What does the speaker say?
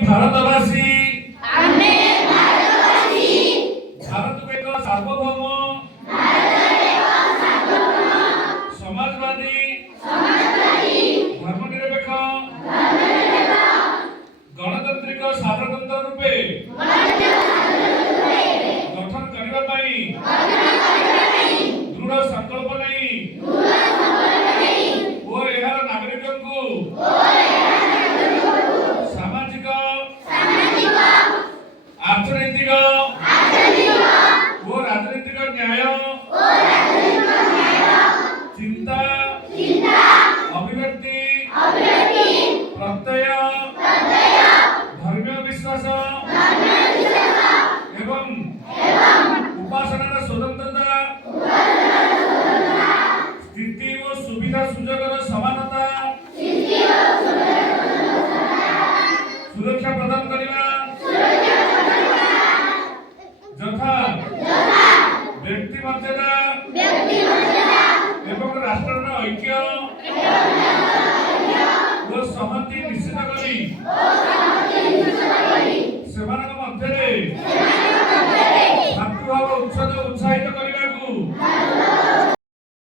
भारतवासी भारत को एक सार्वभौम समाजवादी धर्मनिरपेक्ष गणतांत्रिक साधारणतंत्र रूपे गठन करने दृढ़ संकल्प नहीं और यार नागरिक को सामाजिक अर्थनैतिक और राजनीतिक न्याय चिंता अभिव्यक्ति प्रत्यय धर्मीय विश्वास एवं उपासनार स्वतंत्रता स्थिति और सुविधा सुजोगर समानता सुरक्षा प्रदान करने यथा व्यक्ति मर्यादा एवं राष्ट्र ऐक्य और सहमति निश्चित करी